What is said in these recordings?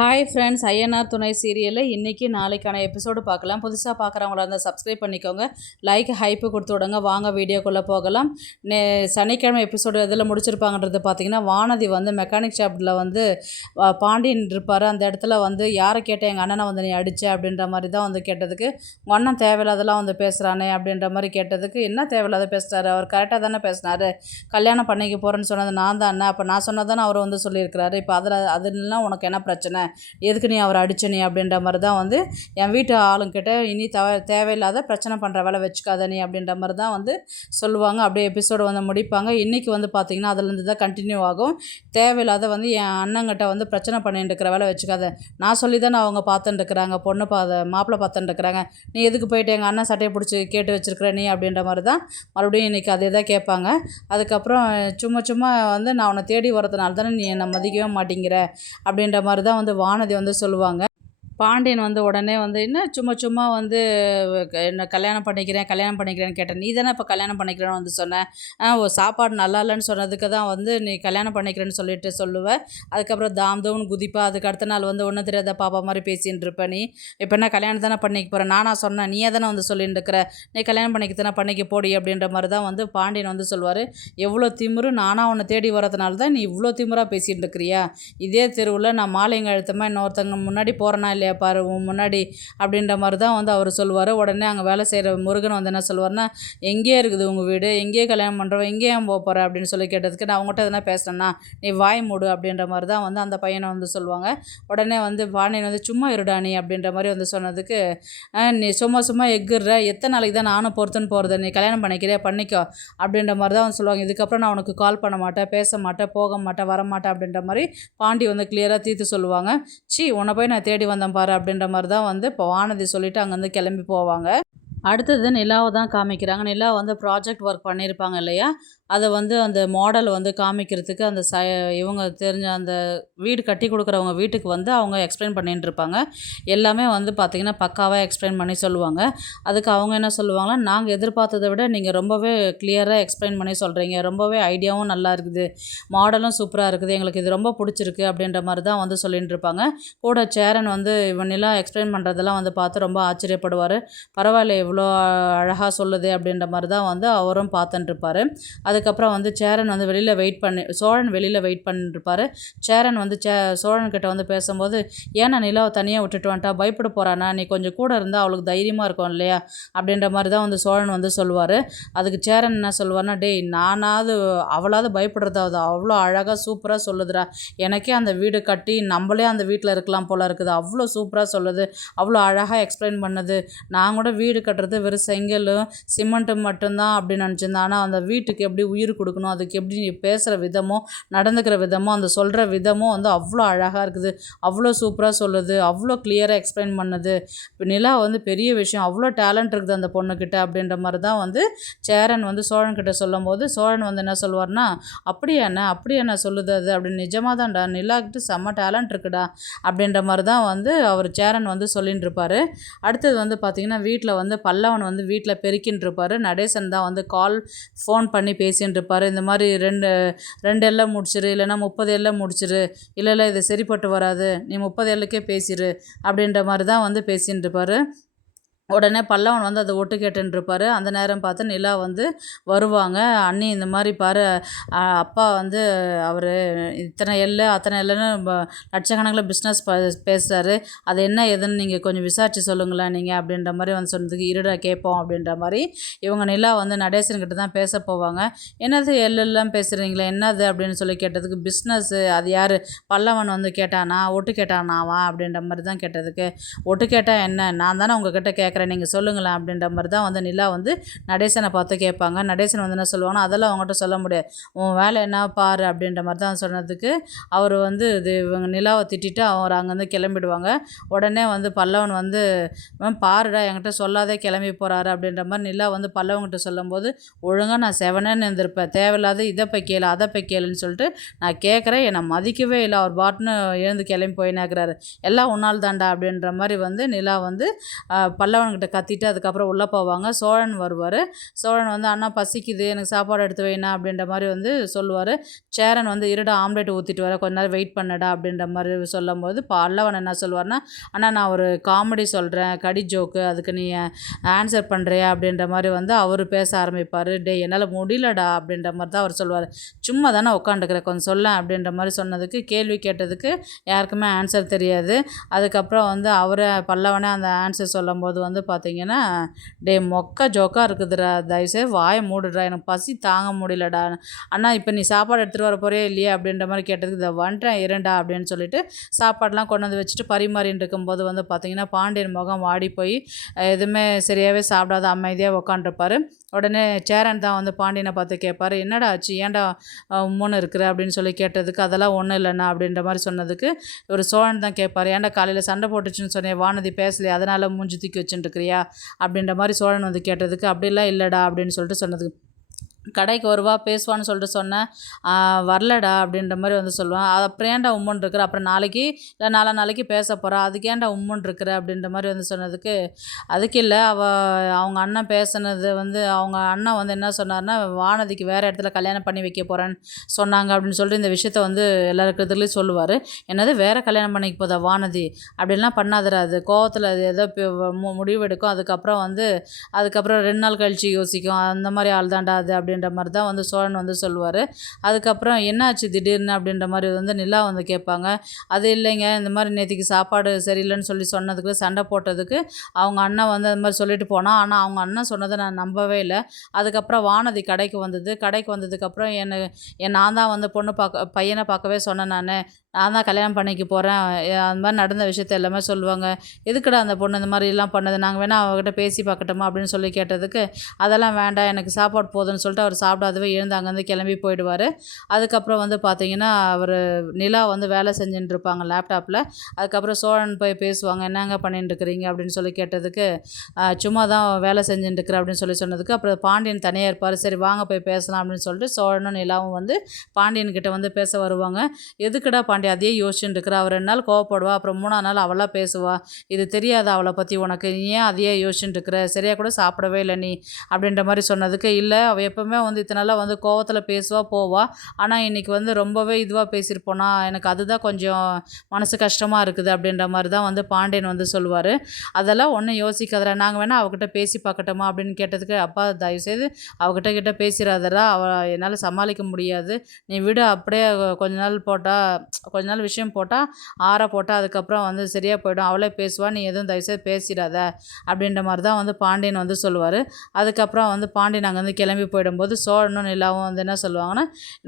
Hi friends, INR துணை சீரியலில் இன்றைக்கி நாளைக்கான எபிசோடு பார்க்கலாம். புதுசாக பார்க்குறவங்களா இருந்தால் சப்ஸ்கிரைப் பண்ணிக்கோங்க, லைக் ஹைப்பு கொடுத்து விடுங்க. வாங்க வீடியோக்குள்ளே போகலாம். சனிக்கிழமை எபிசோடு எதில் முடிச்சிருப்பாங்கன்றது பார்த்தீங்கன்னா, வானதி வந்து மெக்கானிக் ஷாப்பில் வந்து பாண்டியன் இருப்பார். அந்த இடத்துல வந்து யாரை கேட்டேன், எங்கள் அண்ணனை வந்து நீ அடிச்ச அப்படின்ற மாதிரி தான் வந்து கேட்டதுக்கு, உங்கள் அண்ணன் தேவையில்லாதெல்லாம் வந்து பேசுகிறானே அப்படின்ற மாதிரி கேட்டதுக்கு, என்ன தேவையில்லாத பேசுகிறாரு, அவர் கரெக்டாக தானே பேசினார், கல்யாணம் பண்ணிக்க போகிறேன்னு சொன்னது நான் தான் அண்ணன், அப்போ நான் சொன்னதானே அவர் வந்து சொல்லியிருக்கிறாரு, இப்போ அதெல்லாம் உனக்கு என்ன பிரச்சனை, எதுக்கு நீ அவரை அடிச்ச நீ அப்படின்ற மாதிரி தான் வந்து என் வீட்டு ஆளுங்கிட்ட இனி தேவையில்லாத பிரச்சனை பண்ணுற வேலை வச்சுக்காத நீ அப்படின்ற மாதிரி தான் வந்து சொல்லுவாங்க. அப்படியே எபிசோடு வந்து முடிப்பாங்க. இன்றைக்கி வந்து பார்த்திங்கன்னா அதுலேருந்து தான் கண்டினியூ ஆகும். தேவையில்லாத வந்து என் அண்ணங்கிட்ட வந்து பிரச்சனை பண்ணிட்டு இருக்கிற வேலை வச்சுக்காத, நான் சொல்லி தானே அவங்க பார்த்துட்டு இருக்கிறாங்க, பொண்ணு மாப்பிள்ளை பார்த்துட்டு இருக்கிறாங்க, நீ எதுக்கு போயிட்டு எங்கள் அண்ணன் சட்டையை பிடிச்சி கேட்டு வச்சுருக்கிற நீ அப்படின்ற மாதிரி தான் மறுபடியும் இன்றைக்கி அதே தான் கேட்பாங்க. அதுக்கப்புறம் சும்மா வந்து நான் உன்னை தேடி வரதுனால தானே நீ என்னை மதிக்கவே மாட்டேங்கிற அப்படின்ற மாதிரி தான் வந்து வானதி வந்து சொல்லுவாங்க. பாண்டியன் வந்து உடனே வந்து என்ன சும்மா வந்து என்ன கல்யாணம் பண்ணிக்கிறேன்னு கேட்டேன், நீ தானே இப்போ கல்யாணம் பண்ணிக்கிறேன்னு வந்து சொன்னேன், சாப்பாடு நல்லா இல்லைன்னு சொன்னதுக்கு தான் வந்து நீ கல்யாணம் பண்ணிக்கிறேன்னு சொல்லிட்டு சொல்லுவேன். அதுக்கப்புறம் தாம்தோன்னு குதிப்பா, அதுக்கு அடுத்த நாள் வந்து ஒன்றும் தெரியாத பாப்பா மாதிரி பேசின்னு இருப்ப, நீ இப்போ என்ன கல்யாணம் தானே பண்ணிக்க போகிறேன், நானா சொன்னேன், நீயே தானே வந்து சொல்லிட்டு இருக்கிற, நீ கல்யாணம் பண்ணிக்க போடி அப்படின்ற மாதிரி தான் வந்து பாண்டியன் வந்து சொல்லுவார். எவ்வளோ திமிரு, நானாக உன்னை தேடி வரதுனால தான் நீ இவ்வளோ திமிராக பேசிகிட்டு இருக்கிறியா, இதே தெருவில் நான் மாலைங்க அழுத்தமாக இன்னொருத்தங்க முன்னாடி போகிறேன்னா இல்லையா பாரு உன் முன்னாடி அப்படின்ற மாதிரி தான் வந்து அவர் சொல்லுவார். உடனே அங்கே வேலை செய்கிற முருகன் வந்து என்ன சொல்லுவார்னா, எங்கேயே இருக்குது உங்கள் வீடு, எங்கேயே கல்யாணம் பண்ணுறோம், எங்கேயே போக போகிற அப்படின்னு சொல்லி கேட்டதுக்கு, நான் அவங்ககிட்ட எதனா பேசுகிறேன்னா நீ வாய் மூடு அப்படின்ற மாதிரி தான் வந்து அந்த பையனை வந்து சொல்லுவாங்க. உடனே வந்து பாண்டியன் வந்து சும்மா இருடா நீ அப்படின்ற மாதிரி வந்து சொன்னதுக்கு, நீ சும்மா எக்குற, எத்தனை நாளைக்கு தான் நானும் பொறுத்துன்னு போகிறது, நீ கல்யாணம் பண்ணிக்கோ அப்படின்ற மாதிரி தான் வந்து சொல்லுவாங்க. இதுக்கப்புறம் நான் உனக்கு கால் பண்ண மாட்டேன், பேச மாட்டேன், போக மாட்டேன், வரமாட்டேன் அப்படின்ற மாதிரி பாண்டி வந்து கிளியராக தீர்த்து சொல்லுவாங்க. உன்னை போய் நான் தேடி வந்தேன் பாரு அப்படின்ற மாதிரி தான் வந்து இப்போ வானதி சொல்லிவிட்டு அங்கேருந்து கிளம்பி போவாங்க. அடுத்தது நிலாவை தான் காமிக்கிறாங்க. நிலா வந்து ப்ராஜெக்ட் ஒர்க் பண்ணியிருப்பாங்க இல்லையா, அதை வந்து அந்த மாடல் வந்து காமிக்கிறதுக்கு அந்த இவங்க தெரிஞ்ச அந்த வீடு கட்டி கொடுக்குறவங்க வீட்டுக்கு வந்து அவங்க எக்ஸ்பிளைன் பண்ணிட்டு இருப்பாங்க. எல்லாமே வந்து பார்த்திங்கன்னா பக்காவாக எக்ஸ்பிளைன் பண்ணி சொல்லுவாங்க. அதுக்கு அவங்க என்ன சொல்லுவாங்கன்னா, நாங்கள் எதிர்பார்த்ததை விட நீங்கள் ரொம்பவே கிளியராக எக்ஸ்பிளைன் பண்ணி சொல்கிறீங்க, ரொம்பவே ஐடியாவும் நல்லா இருக்குது, மாடலும் சூப்பராக இருக்குது, எங்களுக்கு இது ரொம்ப பிடிச்சிருக்கு அப்படின்ற மாதிரி தான் வந்து சொல்லிட்டு இருப்பாங்க. கூட சேரன் வந்து இவனெல்லாம் எக்ஸ்பிளைன் பண்ணுறதெல்லாம் வந்து பார்த்து ரொம்ப ஆச்சரியப்படுவார். பரவாயில்ல இவ்வளோ அழகாக சொல்லுது அப்படின்ற மாதிரி தான் வந்து அவரும் பார்த்துட்டுருப்பார். அதுக்கப்புறம் வந்து சேரன் வந்து சோழன் வெளியில் வெயிட் பண்ணிட்டுருப்பார். சேரன் வந்து சோழன்கிட்ட வந்து பேசும்போது, ஏன்னா நிலாவை தனியாக விட்டுட்டு வந்துட்டா, பயப்பட போகிறானா, நீ கொஞ்சம் கூட இருந்தால் அவளுக்கு தைரியமாக இருக்கும் இல்லையா அப்படின்ற மாதிரி தான் வந்து சோழன் வந்து சொல்லுவார். அதுக்கு சேரன் என்ன சொல்லுவார்னா, டேய் நானாவது அவளாவது பயப்படுறதாவது, அவ்வளோ அழகாக சூப்பராக சொல்லுதுடா, எனக்கே அந்த வீடு கட்டி நம்மளே அந்த வீட்டில் இருக்கலாம் போல இருக்குது, அவ்வளோ சூப்பராக சொல்லுது, அவ்வளோ அழகாக எக்ஸ்பிளைன் பண்ணுது, நான் கூட வீடு கட்டுறது வெறும் செங்கலும் சிமெண்ட்டும் மட்டும்தான் அப்படின்னு நினச்சிருந்தேன், ஆனால் அந்த வீட்டுக்கு எப்படி உயிர் கொடுக்கணும், அதுக்கு எப்படி நீ பேசுகிற விதமோ நடந்துக்கிற விதமோ அந்த சொல்கிற விதமும் வந்து அவ்வளோ அழகாக இருக்குது, அவ்வளோ சூப்பராக சொல்லுது, அவ்வளோ கிளியராக எக்ஸ்பிளைன் பண்ணுது, இப்போ நிலா வந்து பெரிய விஷயம், அவ்வளோ டேலண்ட் இருக்குது அந்த பொண்ணுக்கிட்ட அப்படின்ற மாதிரி தான் வந்து சேரன் வந்து சோழன்கிட்ட சொல்லும் போது, சோழன் வந்து என்ன சொல்லுவார்னா, அப்படி என்ன சொல்லுது அது அப்படின்னு, நிஜமாக தான்டா நிலாக்கிட்ட செம்ம டேலண்ட் இருக்குடா அப்படின்ற மாதிரி தான் வந்து அவர் சேரன் வந்து சொல்லின்னு இருப்பார். அடுத்தது வந்து பார்த்திங்கன்னா வீட்டில் வந்து பல்லவன் வந்து வீட்டில் பெருக்கின்னு இருப்பார். நடேசன் தான் வந்து ஃபோன் பண்ணி பேசின்னு இருப்பார். இந்த மாதிரி ரெண்டு எல்லாம் முடிச்சிரு, இல்லைனா 30 எல்லாம் முடிச்சிரு, இல்லை இது சரிப்பட்டு வராது, நீ 30 எல்லுக்கே பேசிடு அப்படின்ற மாதிரி தான் வந்து பேசின்னு இருப்பார். உடனே பல்லவன் வந்து அதை ஒட்டு கேட்டுருப்பார். அந்த நேரம் பார்த்து நிலா வந்து வருவாங்க. அண்ணி இந்த மாதிரி பாரு, அப்பா வந்து அவர் இத்தனை எல்லு அத்தனை எல்லுன்னு லட்சக்கணக்கில் பிஸ்னஸ் பேசுகிறாரு, அது என்ன எதுன்னு நீங்கள் கொஞ்சம் விசாரித்து சொல்லுங்களேன் நீங்கள் அப்படின்ற மாதிரி வந்து சொன்னதுக்கு, இருடா கேட்போம் அப்படின்ற மாதிரி இவங்க நிலா வந்து நடேசன்கிட்ட தான் பேச போவாங்க. என்னது எல்லாம் பேசுகிறீங்களே, என்னது அப்படின்னு சொல்லி கேட்டதுக்கு, பிஸ்னஸ்ஸு அது யார் பல்லவன் வந்து கேட்டானா, ஒட்டு கேட்டானாவா அப்படின்ற மாதிரி தான் கேட்டதுக்கு, ஒட்டு கேட்டால் என்ன, நான் தானே உங்ககிட்ட கேட்குறேன், நீங்கள் சொல்லுங்களேன் அப்படின்ற மாதிரி தான் வந்து நிலா வந்து நடேசனை பார்த்து கேட்பாங்க. நடேசன் வந்து என்ன சொல்லுவாங்கன்னா, அதெல்லாம் அவங்ககிட்ட சொல்ல முடியாது, உன் வேலை என்ன பாரு அப்படின்ற மாதிரி தான் சொன்னதுக்கு, அவர் வந்து இவங்க நிலாவை திட்டிட்டு அவர் அங்கேருந்து கிளம்பிடுவாங்க. உடனே வந்து பல்லவன் வந்து, பாருடா என்கிட்ட சொல்லாதே கிளம்பி போகிறாரு அப்படின்ற மாதிரி நிலா வந்து பல்லவன்கிட்ட சொல்லும்போது, ஒழுங்காக நான் செவனேன்னு இருந்திருப்பேன், தேவையில்லாத இதை போய் கேளு அதை போய் கேளுன்னு சொல்லிட்டு நான் கேட்குறேன், என்னை மதிக்கவே இல்லை, அவர் பாட்டுன்னு எழுந்து கிளம்பி போயினாக்குறாரு, எல்லாம் உன்னால் தாண்டா அப்படின்ற மாதிரி வந்து நிலா வந்து பல்லவன் சோழன்கிட்ட கத்திட்டு அதுக்கப்புறம் உள்ளே போவாங்க. சோழன் வருவார். சோழன் வந்து அண்ணா பசிக்குது, எனக்கு சாப்பாடு எடுத்து வைண்ணா அப்படின்ற மாதிரி வந்து சொல்லுவார். சேரன் வந்து இருடா ஆம்லேட் ஊற்றிட்டு வர, கொஞ்ச நேரம் வெயிட் பண்ணடா அப்படின்ற மாதிரி சொல்லும்போது பல்லவன் என்ன சொல்லுவார்னா, அண்ணா நான் ஒரு காமெடி சொல்கிறேன், கடி ஜோக்கு, அதுக்கு நீ ஆன்சர் பண்ணுறியா அப்படின்ற மாதிரி வந்து அவர் பேச ஆரம்பிப்பார். டே என்னால் முடியலடா அப்படின்ற மாதிரி தான் அவர் சொல்லுவார். சும்மா தானே உட்காந்துக்கிறேன், கொஞ்சம் சொல்ல அப்படின்ற மாதிரி சொன்னதுக்கு, கேள்வி கேட்டதுக்கு யாருக்குமே ஆன்சர் தெரியாது. அதுக்கப்புறம் வந்து அவரை பல்லவனே அந்த ஆன்சர் சொல்லும்போது வந்து பார்த்திங்கன்னா, டே மொக்க ஜோக்காக இருக்குதுடா, தயவுசெய்து வாயை மூடுறா, எனக்கு பசி தாங்க முடியலடா, அண்ணா இப்போ நீ சாப்பாடு எடுத்துகிட்டு வர போகிறே இல்லையா அப்படின்ற மாதிரி கேட்டதுக்கு, இதை வந்துட்டேன் இரண்டா அப்படின்னு சொல்லிட்டு சாப்பாடெலாம் கொண்டு வந்து வச்சுட்டு பரிமாறின்னு இருக்கும்போது வந்து பார்த்திங்கன்னா, பாண்டியன் முகம் வாடி போய் எதுவுமே சரியாகவே சாப்பிடாத அமைதியாக உட்காண்ட்ருப்பார். உடனே சேரன் தான் வந்து பாண்டியனை பார்த்து கேட்பார், என்னடா ஆச்சு, ஏன்டா உம்முன்னு இருக்கிற அப்படின்னு சொல்லி கேட்டதுக்கு, அதெல்லாம் ஒன்றும் இல்லைண்ணா அப்படின்ற மாதிரி சொன்னதுக்கு, ஒரு சோழன் தான் கேட்பார், ஏன்டா காலையில் சண்டை போட்டுச்சுன்னு சொன்னேன், வானதி பேசலையா, அதனால் மூஞ்சி தூக்கி வச்சுட்டுருக்கிறியா அப்படின்ற மாதிரி சோழன் வந்து கேட்டதுக்கு, அப்படிலாம் இல்லைடா அப்படின்னு சொல்லிட்டு சொன்னதுக்கு, கடைக்கு வருவா பேசுவான்னு சொல்லிட்டு சொன்னேன், வரலடா அப்படின்ற மாதிரி வந்து சொல்லுவேன். அப்புறம் ஏன்டா உம்முன்னு இருக்கிற, அப்புறம் நாளைக்கு இல்லை நாளைக்கு பேச போகிறா, அதுக்கு ஏன்டா உம்முன்னு இருக்கிற அப்படின்ற மாதிரி வந்து சொன்னதுக்கு, அதுக்கு இல்லை அவங்க அண்ணன் பேசுனது வந்து அவங்க அண்ணன் வந்து என்ன சொன்னார்னா, வானதிக்கு வேறு இடத்துல கல்யாணம் பண்ணி வைக்க போகிறேன்னு சொன்னாங்க அப்படின்னு சொல்லிட்டு இந்த விஷயத்த வந்து எல்லாருக்கு இதுலேயும் சொல்லுவார். என்னது வேறு கல்யாணம் பண்ணிக்க போதா வானதி, அப்படின்லாம் பண்ணாதரா, அது கோவத்தில் அது ஏதோ முடிவு எடுக்கும், அதுக்கப்புறம் 2 நாள் கழித்து யோசிக்கும், அந்த மாதிரி ஆள் தான்டா அது அப்படின்ற மாதிரி தான் வந்து சோழன் வந்து சொல்லுவார். அதுக்கப்புறம் என்னாச்சு திடீர்னு அப்படின்ற மாதிரி வந்து நிலா வந்து கேட்பாங்க. அது இல்லைங்க, இந்த மாதிரி நேற்றுக்கு சாப்பாடு சரியில்லைன்னு சொல்லி சொன்னதுக்கு சண்டை போட்டதுக்கு அவங்க அண்ணன் வந்து அது மாதிரி சொல்லிட்டு போனான். ஆனால் அவங்க அண்ணன் சொன்னதை நான் நம்பவே இல்லை. அதுக்கப்புறம் வானதி கடைக்கு வந்ததுக்கப்புறம் நான் தான் வந்து பையனை பார்க்கவே சொன்னேன், நான் தான் கல்யாணம் பண்ணிக்க போகிறேன், அந்த மாதிரி நடந்த விஷயத்த எல்லாமே சொல்லுவாங்க. எதுக்குடா அந்த பொண்ணு இந்த மாதிரிலாம் பண்ணுது, நாங்கள் வேணால் அவகிட்ட பேசி பார்க்கட்டுமா அப்படின்னு சொல்லி கேட்டதுக்கு, அதெல்லாம் வேண்டாம், எனக்கு சாப்பாடு போதும்னு சொல்லிட்டு அவர் சாப்பிடாதவே எழுந்து அங்கேருந்து கிளம்பி போயிடுவார். அதுக்கப்புறம் வந்து பார்த்திங்கன்னா, அவர் நிலா வந்து வேலை செஞ்சுட்டு இருப்பாங்க லேப்டாப்பில். அதுக்கப்புறம் சோழன் போய் பேசுவாங்க, என்னங்க பண்ணிட்டு இருக்கிறீங்க அப்படின்னு சொல்லி கேட்டதுக்கு, சும்மா தான் வேலை செஞ்சுட்டு இருக்கிறேன் அப்படின்னு சொல்லி சொன்னதுக்கு, அப்புறம் பாண்டியன் தனியாக இருப்பார். சரி வாங்க போய் பேசலாம் அப்படின்னு சொல்லிட்டு சோழனும் நிலாவும் வந்து பாண்டியன்கிட்ட வந்து பேச வருவாங்க. எதுக்குடா பாண்டி அதையே யோசிச்சுட்டு இருக்கிற, அவர் 2 நாள் கோவப்படுவா, அப்புறம் 3ஆம் நாள் அவளாக பேசுவா, இது தெரியாதா அவளை பற்றி உனக்கு, நீ ஏன் அதையே யோசிச்சுட்டு இருக்கிற, சரியாக கூட சாப்பிடவே இல்லை நீ அப்படின்ற மாதிரி சொன்னதுக்கு, இல்லை அவள் எப்போவுமே வந்து இத்தனை நாளாக வந்து கோவத்தில் பேசுவா போவா, ஆனால் இன்றைக்கி வந்து ரொம்பவே இதுவாக பேசியிருப்போனா, எனக்கு அதுதான் கொஞ்சம் மனசு கஷ்டமாக இருக்குது அப்படின்ற மாதிரி தான் வந்து பாண்டியன் வந்து சொல்லுவார். அதெல்லாம் ஒன்றும் யோசிக்காதரா, நாங்கள் வேணால் அவகிட்ட பேசி பார்க்கட்டுமா அப்படின்னு கேட்டதுக்கு, அப்பா தயவுசெய்து அவகிட்ட பேசிடாதரா, என்னால் சமாளிக்க முடியாது, நீ விடு, அப்படியே கொஞ்ச நாள் விஷயம் போட்டால் ஆற போட்டால் அதுக்கப்புறம் வந்து சரியாக போயிடும், அவளே பேசுவா, நீ எதுவும் தயவுசெய்து பேசிடாத அப்படின்ற மாதிரி தான் வந்து பாண்டியன் வந்து சொல்லுவார். அதுக்கப்புறம் வந்து பாண்டியன் அங்கேருந்து கிளம்பி போயிடும்போது சோழனும் நிலாவும் வந்து என்ன சொல்லுவாங்கன்னா,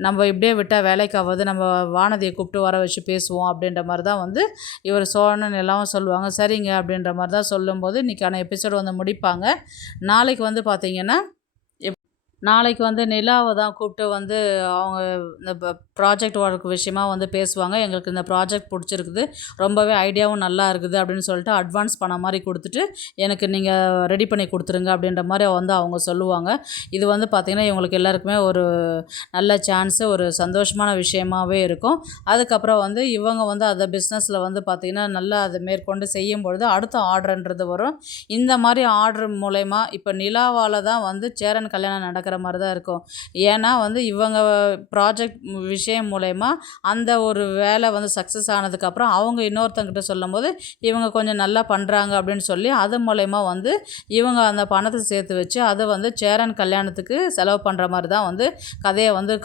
நம்ம இப்படியே விட்டால் வேலைக்கு ஆகாது, நம்ம வானதியை கூப்பிட்டு வர வச்சு பேசுவோம் அப்படின்ற மாதிரி தான் வந்து இவர் சோழனும் நிலாவும் சொல்லுவாங்க. சரிங்க அப்படின்ற மாதிரி தான் சொல்லும்போது இன்றைக்கான எபிசோடு வந்து முடிப்பாங்க. நாளைக்கு வந்து பார்த்திங்கன்னா, நாளைக்கு வந்து நிலாவை தான் கூப்பிட்டு வந்து அவங்க இந்த ப்ராஜெக்ட் ஒர்க் விஷயமா வந்து பேசுவாங்க. எங்களுக்கு இந்த ப்ராஜெக்ட் பிடிச்சிருக்குது, ரொம்பவே ஐடியாவும் நல்லா இருக்குது அப்படின்னு சொல்லிட்டு அட்வான்ஸ் பணம் மாதிரி கொடுத்துட்டு எனக்கு நீங்கள் ரெடி பண்ணி கொடுத்துருங்க அப்படின்ற மாதிரி வந்து அவங்க சொல்லுவாங்க. இது வந்து பார்த்திங்கன்னா இவங்களுக்கு எல்லாருக்குமே ஒரு நல்ல சான்ஸு, ஒரு சந்தோஷமான விஷயமாகவே இருக்கும். அதுக்கப்புறம் வந்து இவங்க வந்து அதை பிஸ்னஸில் வந்து பார்த்திங்கன்னா நல்லா அதை மேற்கொண்டு செய்யும் பொழுது அடுத்த ஆர்டர்ன்றது வரும். இந்த மாதிரி ஆர்டர் மூலயமா இப்போ நிலாவால் தான் வந்து சேரன் கல்யாணம் நடக்கிற மாதிரி தான் இருக்கும். ஏன்னா வந்து இவங்க ப்ராஜெக்ட் விஷயம் மூலயமா அந்த ஒரு வேலை வந்து சக்ஸஸ் ஆனதுக்கப்புறம் அவங்க இன்னொருத்தங்கிட்ட சொல்லும்போது இவங்க கொஞ்சம் நல்லா பண்ணுறாங்க அப்படின்னு சொல்லி அது மூலயமா வந்து இவங்க அந்த பணத்தை சேர்த்து வச்சு அதை வந்து சேரன் கல்யாணத்துக்கு செலவு பண்ணுற மாதிரி தான் வந்து கதையை வந்து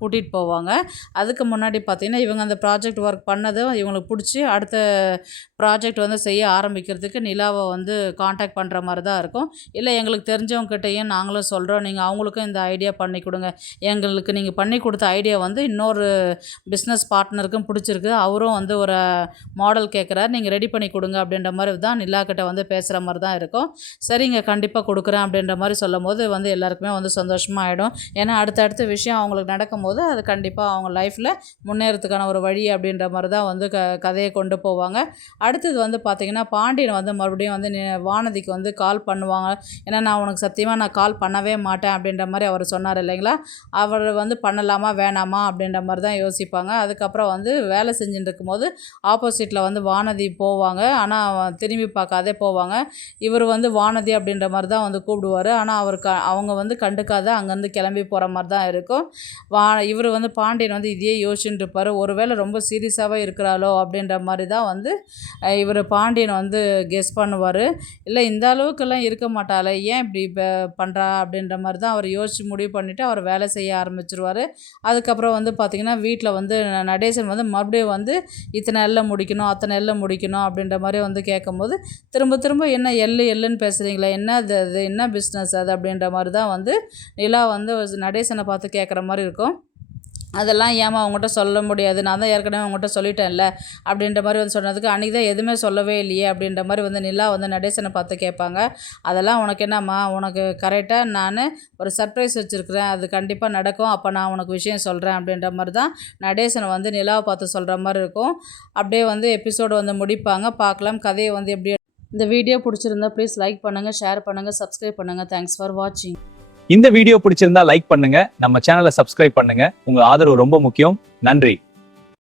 கூட்டிகிட்டு போவாங்க. அதுக்கு முன்னாடி பார்த்திங்கன்னா இவங்க அந்த ப்ராஜெக்ட் ஒர்க் பண்ணதும் இவங்களுக்கு பிடிச்சி அடுத்த ப்ராஜெக்ட் வந்து செய்ய ஆரம்பிக்கிறதுக்கு நிலாவை வந்து காண்டாக்ட் பண்ணுற மாதிரி தான் இருக்கும். இல்லை எங்களுக்கு தெரிஞ்சவங்ககிட்டையும் நாங்களும் சொல்கிறோம், நீங்கள் அவங்களுக்கும் இந்த ஐடியா பண்ணி கொடுங்க, எங்களுக்கு நீங்கள் பண்ணி கொடுத்த ஐடியா வந்து இன்னொரு பிஸ்னஸ் பார்ட்னருக்கும் பிடிச்சிருக்கு, அவரும் வந்து ஒரு மாடல் கேட்குறாரு, நீங்கள் ரெடி பண்ணி கொடுங்க அப்படின்ற மாதிரி தான் நிலாக்கிட்ட வந்து பேசுகிற மாதிரி தான் இருக்கும். சரிங்க கண்டிப்பாக கொடுக்குறேன் அப்படின்ற மாதிரி சொல்லும் போது வந்து எல்லாருக்குமே வந்து சந்தோஷமாக ஆகிடும். ஏன்னா அடுத்தடுத்த விஷயம் அவங்களுக்கு நடக்கும்போது அது கண்டிப்பாக அவங்க லைஃப்பில் முன்னேறதுக்கான ஒரு வழி அப்படின்ற மாதிரி தான் வந்து கதையை கொண்டு போவாங்க. அடுத்தது வந்து பார்த்திங்கன்னா பாண்டியன் வந்து மறுபடியும் வந்து வானதிக்கு வந்து கால் பண்ணுவாங்க. ஏன்னா நான் உனக்கு சத்தியமாக கால் பண்ணவே மாட்டேன் மாட்டேன் அப்படின்ற மாதிரி அவர் சொன்னார் இல்லைங்களா, அவர் வந்து பண்ணலாமா வேணாமா அப்படின்ற மாதிரி தான் யோசிப்பாங்க. அதுக்கப்புறம் வந்து வேலை செஞ்சுட்டு இருக்கும்போது ஆப்போசிட்டில் வந்து வானதி போவாங்க. ஆனால் திரும்பி பார்க்காதே போவாங்க. இவர் வந்து வானதி அப்படின்ற மாதிரி தான் வந்து கூப்பிடுவார். ஆனால் அவங்க வந்து கண்டுக்காத அங்கேருந்து கிளம்பி போகிற மாதிரி தான் இருக்கும். இவர் வந்து பாண்டியன் வந்து இதையே யோசிச்சுட்டு இருப்பார். ஒருவேளை ரொம்ப சீரியஸாகவே இருக்கிறாளோ அப்படின்ற மாதிரி தான் வந்து இவர் பாண்டியன் வந்து கெஸ் பண்ணுவார். இல்லை இந்த அளவுக்கெல்லாம் இருக்க மாட்டாளே, ஏன் இப்படி பண்ணுறா அப்படின்ற மாதிரி தான் அவர் யோசித்து முடிவு பண்ணிவிட்டு அவர் வேலை செய்ய ஆரம்பிச்சிருவார். அதுக்கப்புறம் வந்து பார்த்திங்கன்னா வீட்டில் வந்து நடேசன் வந்து மறுபடியும் வந்து இத்தனை எல்லை முடிக்கணும் அத்தனை எல்லை முடிக்கணும் அப்படின்ற மாதிரி வந்து கேட்கும்போது திரும்ப திரும்ப என்ன எள்ளுன்னு பேசுகிறீங்களா, என்ன அது என்ன பிஸ்னஸ் அது அப்படின்ற மாதிரி தான் வந்து நிலா வந்து நடேசனை பார்த்து கேட்குற மாதிரி இருக்கும். அதெல்லாம் ஏமா அவங்ககிட்ட சொல்ல முடியாது, நான் தான் ஏற்கனவே அவங்ககிட்ட சொல்லிட்டேன்ல அப்படின்ற மாதிரி வந்து சொன்னதுக்கு, அன்றைக்கி தான் எதுவுமே சொல்லவே இல்லையே அப்படின்ற மாதிரி வந்து நிலா வந்து நடேசனை பார்த்து கேட்பாங்க. அதெல்லாம் உனக்கு என்னம்மா, உனக்கு கரெக்டாக நான் ஒரு சர்ப்ரைஸ் வச்சுருக்கிறேன், அது கண்டிப்பாக நடக்கும், அப்போ நான் உனக்கு விஷயம் சொல்கிறேன் அப்படின்ற மாதிரி தான் நடேசனை வந்து நிலாவை பார்த்து சொல்கிற மாதிரி இருக்கும். அப்படியே வந்து எபிசோடு வந்து முடிப்பாங்க. பார்க்கலாம் கதையை வந்து எப்படி. இந்த வீடியோ பிடிச்சிருந்தா ப்ளீஸ் லைக் பண்ணுங்கள், ஷேர் பண்ணுங்கள், சப்ஸ்கிரைப் பண்ணுங்கள். தேங்க்ஸ் ஃபார் வாட்சிங். இந்த வீடியோ பிடிச்சிருந்தா லைக் பண்ணுங்க, நம்ம சேனலை சப்ஸ்கிரைப் பண்ணுங்க. உங்க ஆதரவு ரொம்ப முக்கியம். நன்றி.